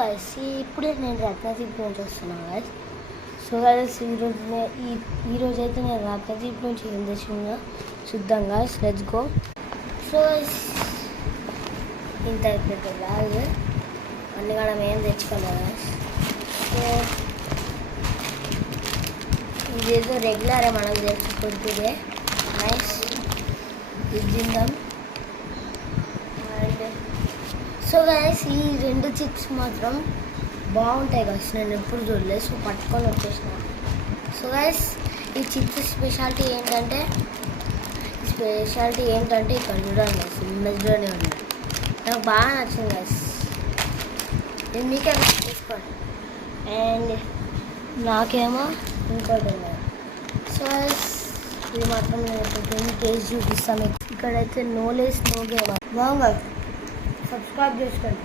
ఇప్పుడే నేను రత్నదీప్ నుంచి వస్తున్నాను గైస్. సో గైస్ ఈరోజు అయితే నేను రత్నదీప్ నుంచి ఏం తెచ్చుకున్నా చూద్దాం గైస్. Let's go. సో ఇంత అయిపోయింది బ్యాగ్ అన్ని కూడా మేము తెచ్చుకున్నాం గైస్. సో ఇదేదో రెగ్యులరే మనకు తెలుసుకుంటుందే నైస్. ఇది తిందాం. అండ్ సో గైస్ ఈ రెండు చిప్స్ మాత్రం బాగుంటాయి గైస్, నేను ఎప్పుడు చూడలేదు. సో పట్టుకొని వచ్చేసిన. సో గైస్ ఈ చిప్స్ స్పెషాలిటీ ఏంటంటే ఇక్కడ చూడండి గైస్, ఇమేజ్లోనే ఉంది. నాకు బాగా నచ్చింది గైస్. ఇది మీకే తీసుకోండి. అండ్ నాకేమో ఇంకోటి ఉన్నాయి. సో గైస్ ఇది మాత్రం నేను టేస్ట్ చూపిస్తాను. ఇక్కడైతే నో లేస్ నో గేమ్. బాగుంది. సబ్స్క్రైబ్ చేసుకోండి.